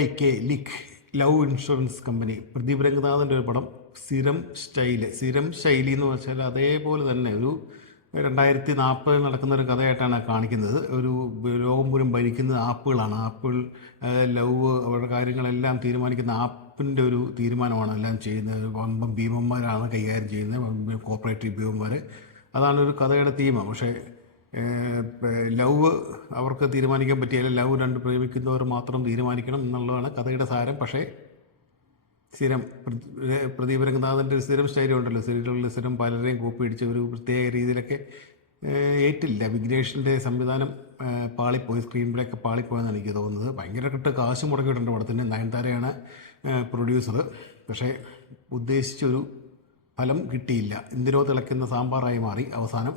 ലിക് love insurance company Pradeep രംഗനാഥൻ്റെ ഒരു പടം സ്ഥിരം ശൈലി എന്ന് വെച്ചാൽ അതേപോലെ തന്നെ ഒരു 2040 നടക്കുന്ന ഒരു കഥയായിട്ടാണ് കാണിക്കുന്നത്. ഒരു ലോകം മുഴുവൻ ഭരിക്കുന്ന ആപ്പുകളാണ്. ആപ്പിൾ ലവ് അവരുടെ കാര്യങ്ങളെല്ലാം തീരുമാനിക്കുന്ന ആപ്പിൻ്റെ ഒരു തീരുമാനമാണ് എല്ലാം ചെയ്യുന്നത്. വമ്പൻ ഭീമന്മാരാണ് കൈകാര്യം ചെയ്യുന്നത്, കോപ്പറേറ്റീവ് ഭീമന്മാർ. അതാണ് ഒരു കഥയുടെ തീം. പക്ഷേ ലവ് അവർക്ക് തീരുമാനിക്കാൻ പറ്റിയാലും ലവ് രണ്ട് പ്രേമിക്കുന്നവർ മാത്രം തീരുമാനിക്കണം എന്നുള്ളതാണ് കഥയുടെ സാരം. പക്ഷേ പ്രദീപ് രംഗനാഥൻ്റെ ഒരു സ്ഥിരം സ്റ്റൈലും ഉണ്ടല്ലോ, സീരിയലുകളിൽ സ്ഥിരം പലരെയും കോപ്പി അടിച്ച ഒരു പ്രത്യേക രീതിയിലൊക്കെ ഏറ്റില്ല. വിഘ്നേഷിൻ്റെ സംവിധാനം പാളിപ്പോയി, സ്ക്രീൻ പ്ലേ ഒക്കെ പാളിപ്പോയെന്നാണ് എനിക്ക് തോന്നുന്നത്. ഭയങ്കരമായിട്ട് കാശ് മുടക്കിയിട്ടുണ്ട് പടത്തിന്. നയൻതാരയാണ് പ്രൊഡ്യൂസർ. പക്ഷേ ഉദ്ദേശിച്ചൊരു ഫലം കിട്ടിയില്ല. എന്തിനോ തിളയ്ക്കുന്ന സാമ്പാറായി മാറി. അവസാനം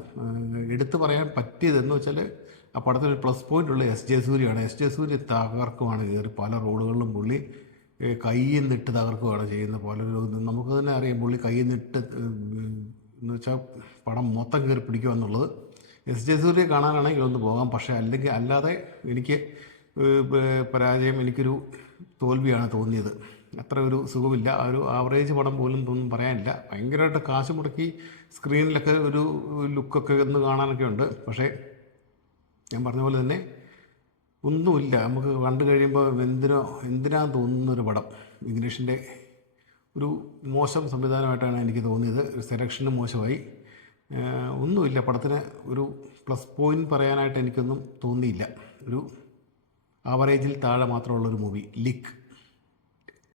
എടുത്തു പറയാൻ പറ്റിയതെന്ന് വെച്ചാൽ ആ പടത്തിലൊരു പ്ലസ് പോയിൻ്റ് ഉള്ള എസ് ജെ സൂര്യയാണ്. എസ് ജെ സൂര്യ തകർക്കുവാണ് കയറി പല റോളുകളിലും. പുള്ളി കയ്യിൽ നിന്നിട്ട് തകർക്കുകയാണ് ചെയ്യുന്നത്. പലരും നമുക്ക് തന്നെ അറിയാം പുള്ളി കയ്യിൽ നിന്നിട്ട് എന്ന് വെച്ചാൽ പടം മൊത്തം കയറി പിടിക്കുക എന്നുള്ളത്. എസ് ജെ സൂര്യ കാണാനാണെങ്കിൽ ഒന്ന് പോകാം. പക്ഷേ അല്ലാതെ എനിക്ക് പരാജയം, എനിക്കൊരു തോൽവിയാണ് തോന്നിയത്. അത്ര ഒരു സുഖമില്ല. ആ ഒരു ആവറേജ് പടം പോലും ഒന്നും പറയാനില്ല. ഭയങ്കരമായിട്ട് കാശ് മുടക്കി സ്ക്രീനിലൊക്കെ ഒരു ലുക്കൊക്കെ ഒന്ന് കാണാനൊക്കെ ഉണ്ട്. പക്ഷേ ഞാൻ പറഞ്ഞ പോലെ തന്നെ ഒന്നുമില്ല. നമുക്ക് കണ്ടു കഴിയുമ്പോൾ എന്തിനാന്ന് തോന്നുന്നൊരു പടം. വിഘ്നേഷിൻ്റെ ഒരു മോശം സംവിധാനമായിട്ടാണ് എനിക്ക് തോന്നിയത്. സെലക്ഷനും മോശമായി. ഒന്നുമില്ല പടത്തിന്. ഒരു പ്ലസ് പോയിൻ്റ് പറയാനായിട്ട് എനിക്കൊന്നും തോന്നിയില്ല. ഒരു ആവറേജിൽ താഴെ മാത്രമുള്ളൊരു മൂവി ലിക്ക്.